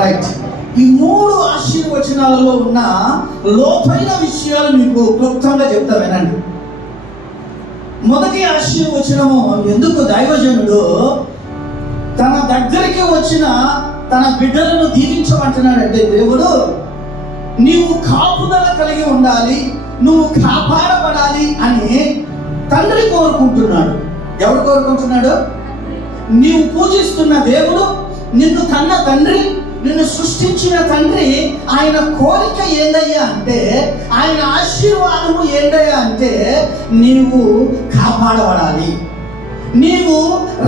Right ఈ మూడు ఆశీర్వచనాలలో ఉన్న లోతైన విషయాలు మీకు క్లుప్తంగా చెప్తా వినండి. మొదటి ఆశీర్వచనము ఎందుకు దైవజనుడు తన దగ్గరికి వచ్చిన తన బిడ్డలను దీవించమంటున్నాడంటే దేవుడు నీవు కాపుదల కలిగి ఉండాలి నువ్వు కాపాడబడాలి అని తండ్రి కోరుకుంటున్నాడు. ఎవరు కోరుకుంటున్నాడు? నీవు పూజిస్తున్న దేవుడు నిన్ను కన్న తండ్రి నిన్ను తండ్రి ఆయన కోరిక ఏందయ్యా అంటే ఆయన ఆశీర్వాదము ఏందయ్యా అంటే నీవు కాపాడబడాలి. నీవు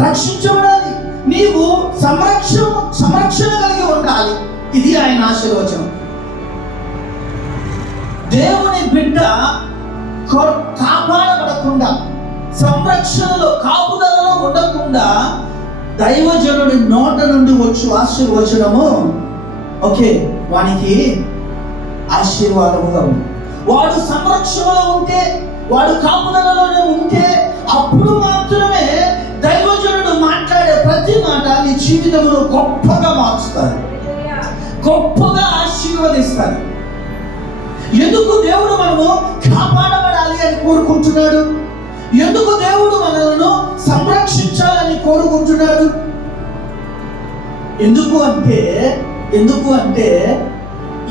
రక్షించబడాలి. నీవు సంరక్షణ సంరక్షణ కలిగి ఉండాలి. ఇది ఆయన ఆశీర్వచనం. దేవుని బిడ్డ కాపాడబడకుండా సంరక్షణలో కాపుదలలో ఉండకుండా దైవజనుడి నోట నుండి వచ్చు ఆశీర్వచనము ఓకే వానికి ఆశీర్వాదముగా ఉంది. వాడు సంరక్షణలో ఉంటే వాడు కాపుదలలోనే ఉంటే అప్పుడు మాత్రమే దైవజనుడు మాట్లాడే ప్రతి మాట నీ జీవితంలో గొప్పగా మార్చుతారు గొప్పగా ఆశీర్వదిస్తారు ఎందుకు దేవుడు మనము కాపాడబడాలి అని కోరుకుంటున్నాడు? ఎందుకు దేవుడు మనలను సంరక్షించాలని కోరుకుంటున్నాడు? ఎందుకు అంటే ఎందుకు అంటే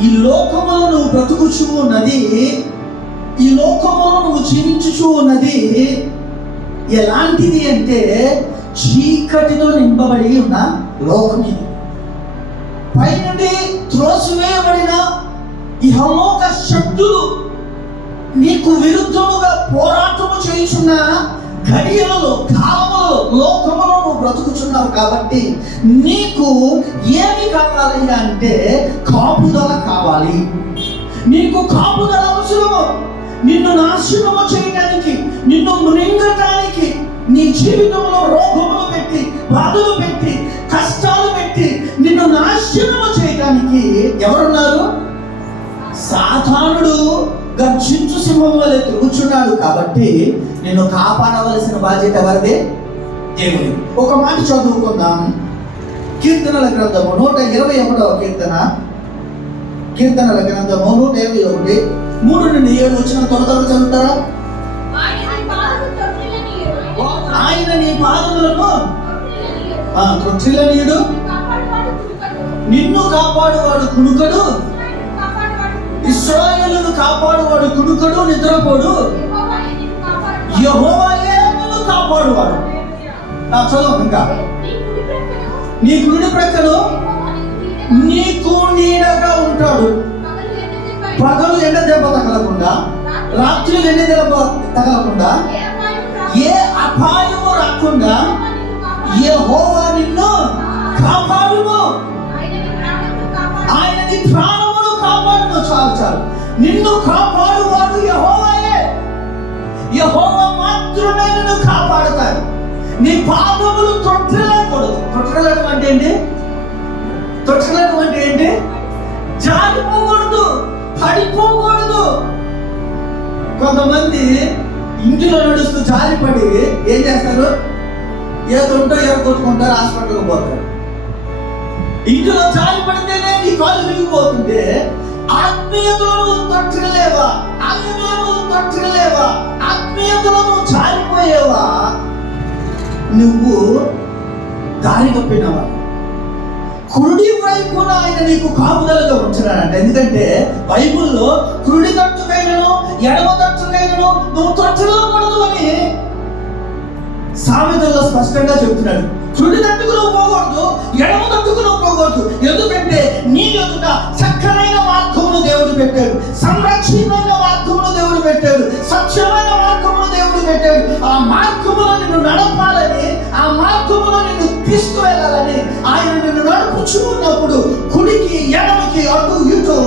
ఈ లోకములో నువ్వు బ్రతుకుచూ ఉన్నది ఈ లోకములో నువ్వు జీవించుచు ఉన్నది ఎలాంటిది అంటే చీకటితో నింపబడి ఉన్న లోకం ఇది. పైనుండి త్రోసివేయబడిన ఇహలోక శక్తులు నీకు విరుద్ధముగా పోరాటము చేయుచున్న గడియలలో కాలములో లోకములో నువ్వు బ్రతుకుచున్నావు కాబట్టి నీకు ఏమి కావాలి అంటే కాపుదల కావాలి. నీకు కాపుదల అవసరము. నిన్ను నాశనము చేయడానికి నిన్ను మృంగటానికి నీ జీవితంలో రోగములు పెట్టి బాధలు పెట్టి కష్టాలు పెట్టి నిన్ను నాశనము చేయడానికి ఎవరున్నారు? సాధారణుడు గర్జించు సింహం వలె తిరుగుచున్నాడు కాబట్టి నిన్ను కాపాడవలసిన బాధ్యత ఎవరిది? దేవుని. ఒక మాట చదువుకుందాం. కీర్తనల గ్రంథము నూట ఇరవై ఒకటవ కీర్తన. కీర్తనల గ్రంథము నూట ఇరవై ఒకటి. మూడు నుండి ఏడు వచ్చిన త్వర త్వర చదువుతారా? ఆయన నీ పాదములను ఆ, నిన్ను కాపాడువాడు కునుకడు. ఇస్రాయలను కాపాడువాడు కునుకడు నిద్రపోడు. యెహోవాయే నిన్ను కాపాడువాడు? నా చదువు ఇంకా. నీ కుడి ప్రక్కను నీకు నీడగా ఉంటాడు. పగలు ఎండ దెబ్బ తగలకుండా రాత్రి ఎండ దెబ్బ తగలకుండా ఏ అపాయము రాకుండా ఏ హోవా నిన్ను కాపాడును ఆయన నీ ప్రాణమును కాపాడును చాలు చాలు. నిన్ను కాపాడువాడు యహోవాయే. యహోవా మాత్రమే నిన్ను కాపాడుతాడు నీ పాదములు తొట్టలేకూడదు తొట్టలేడం అంటే ఏంటి? తొట్టలేడం అంటే ఏంటి? జారిపోకూడదు పడిపోకూడదు. కొంతమంది ఇంటిలో నడుస్తూ జారిపడి ఏం చేస్తారు? ఏదో ఏదో కొట్టుకుంటారు హాస్పిటల్కి పోతారు. ఇంటిలో జారి పడితేనే నీ కాలు విరిగిపోతుంటే ఆత్మీయతలో నువ్వు తట్టుకోలేవా ఆత్మీయతలో నువ్వు తట్టుకోలేవా ఆత్మీయతలో నువ్వు జారిపోయేవా నువ్వు దారి తప్పినవా కురుడి వైపున ఆయన నీకు కాపుదలగా ఉంచున్నాడంట ఎందుకంటే బైబుల్లో కురుడి తట్టు తట్టుకైనను ఎడమ తట్టు తట్టుకైనను నువ్వు తట్టుకోకూడదు అని సామెతల్లో స్పష్టంగా చెబుతున్నాడు కుడి తట్టుకు నువ్వు పోకూడదు ఎడమ తట్టుకు నువ్వు పోకూడదు. ఎందుకంటే నీ ఎదుట చక్కనైన మార్గమును దేవుడు పెట్టాడు. సంరక్షణమైన నడుపుచూ ఉన్నప్పుడు కుడికి ఎడమకి అటు ఇటు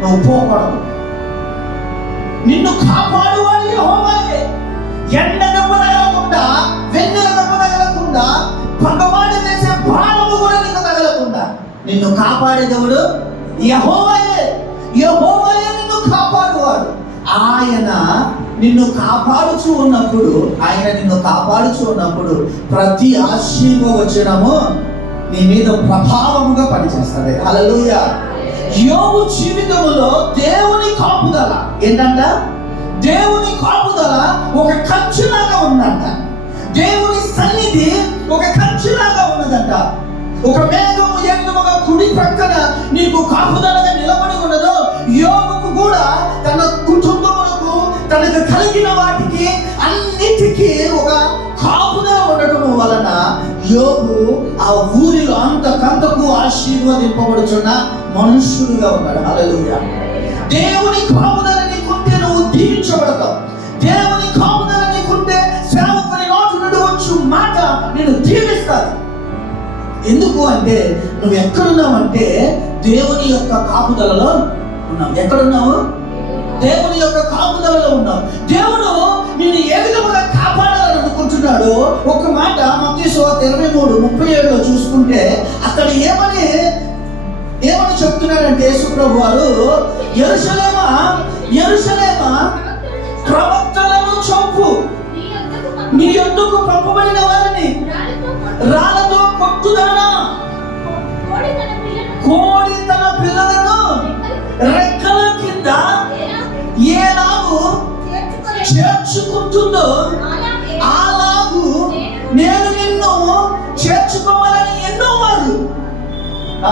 నువ్వు పోకూడదు. నిన్ను కాపాడువాడు యెహోవాయే ఎండ దెబ్బ తగలకుండా వెన్నెల దెబ్బ తగలకుండా పగవాడు వేసే భారము కూడా నీకు తగలకుండా. నిన్ను కాపాడే దేవుడు యహోవయే యహోవయే నిన్ను కాపాడువాడు. ఆయన నిన్ను కాపాడుచు ఉన్నప్పుడు ఆయన నిన్ను కాపాడుచు ఉన్నప్పుడు ప్రతి ఆశీర్వచనము నీ మీద ప్రభావముగా పనిచేస్తుంది అలలుయ యోగు జీవితంలో దేవుని కాపుదల ఏంటంట? దేవుని కాపుదల ఒక ఖర్చులాగా ఉందంట. దేవుని సన్నిధి ఒక ఖర్చులాగా ఉన్నదంట. ఒక మేఘము ఎన్నముగా కుడి ప్రక్కన నీకు కాపుదలగా నిలబడి ఉన్నదో యోగుకు కూడా తన కుటుంబములకు తనకు కలిగిన వాటికి అన్నిటికీ ఒక కాపుదల ఉండటం వలన యోగు ఆ ఊరిలో అంతకంతకు ఆశీర్వదింపబడుచున్న మనుష్యుడుగా ఉన్నాడు. అలలుయ దేవుని కాపుదల నీకుంటే నువ్వు దీవించబడతావు దేవుని కాపుదల నీకుంటే సేవకుని నోటి నుండి వచ్చు మాట నేను దీవిస్తాను ఎందుకు అంటే నువ్వు ఎక్కడున్నావంటే దేవుని యొక్క కాపుదలలో ఉన్నావు. ఎక్కడున్నావు? దేవుని యొక్క కాపుదలలో ఉన్నావు. దేవుడు నేను ఏ విధముగా అనుకుంటున్నాడు ఒక మాట మత్తయి సువార్త ఇరవై మూడు ముప్పై ఏడులో చూసుకుంటే అక్కడ ఏమని ఏమని చెప్తున్నాడంటే యేసుప్రభు వారు ఎరుసలేమా ఎరుసలేమా ప్రవక్తలను చంపు. నీ యొద్దకు పంపబడిన వారిని? రాళ్ళతో కొట్టుదానా? కోడి తన పిల్లలను రెక్కల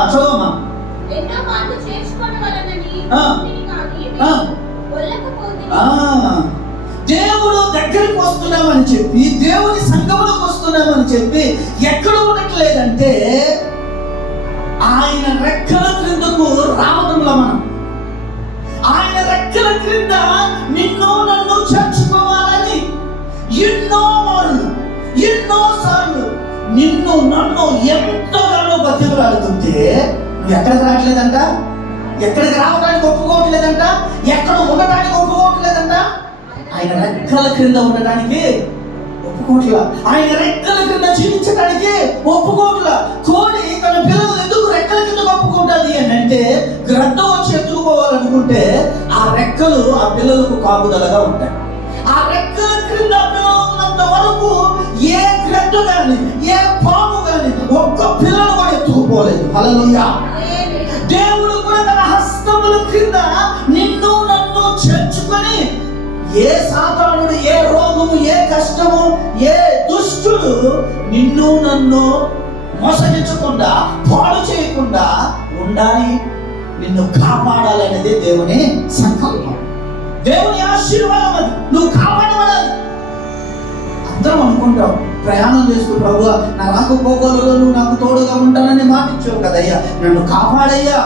చదవమ్మా ఎన్నో మార్లు దేవుడు దగ్గరికి వస్తున్నామని చెప్పి దేవుని సంఘములకు వస్తున్నామని చెప్పి ఎక్కడ ఉండట్లేదంటే ఆయన రెక్కల క్రిందకు రావడంలో మనం. ఆయన రెక్కల క్రింద నిన్ను నన్ను చేర్చుకోవాలని ఎన్నో మార్లు ఎన్నో సార్లు నిన్ను నన్ను ఎంతగానో అడుగుతుంటే నువ్వు ఎక్కడికి రావట్లేదంట? ఎక్కడికి రావడానికి ఒప్పుకోవట్లేదంట? ఎక్కడ ఉండటానికి ఒప్పుకోవట్లేదంట? ఆయన రెక్కల క్రింద ఉండడానికి ఒప్పుకోట్ల ఆయన రెక్కల క్రింద జీవించడానికి ఒప్పుకోట్ల కోడి తన పిల్లలు ఎందుకు రెక్కల కింద ఒప్పుకుంటుంది అని అంటే గ్రద్ద వచ్చి ఎత్తుకోవాలనుకుంటే ఆ రెక్కలు ఆ పిల్లలకు కాపుదలగా ఉంటాయి. ఆ రెక్కల క్రింద పిల్లలు ఉన్నంత వరకు ఏ గ్రద్ద కానీ ఏ పాము ఒక్క పిల్లలు కూడా ఎత్తుకుపోలేదు. హల్లెలూయా. దేవుడు కూడా తన హస్తముల క్రింద నిన్ను నన్ను చేర్చుకొని ఏ సాతానుడు ఏ రోగము ఏ కష్టము ఏ దుష్టుడు నిన్ను నన్ను మోసగించకుండా పాడు చేయకుండా ఉండాలి. నిన్ను కాపాడాలనేది దేవుని సంకల్పం. దేవుని ఆశీర్వాదం అది. నువ్వు కాపాడబడాలి. అందరం అనుకుంటాం ప్రయాణం చేస్తూ ప్రభు నా రాకపోకలలో నువ్వు నాకు తోడుగా ఉంటానని మాటిచ్చావు కదయ్యా. నన్ను కాపాడయ్యా.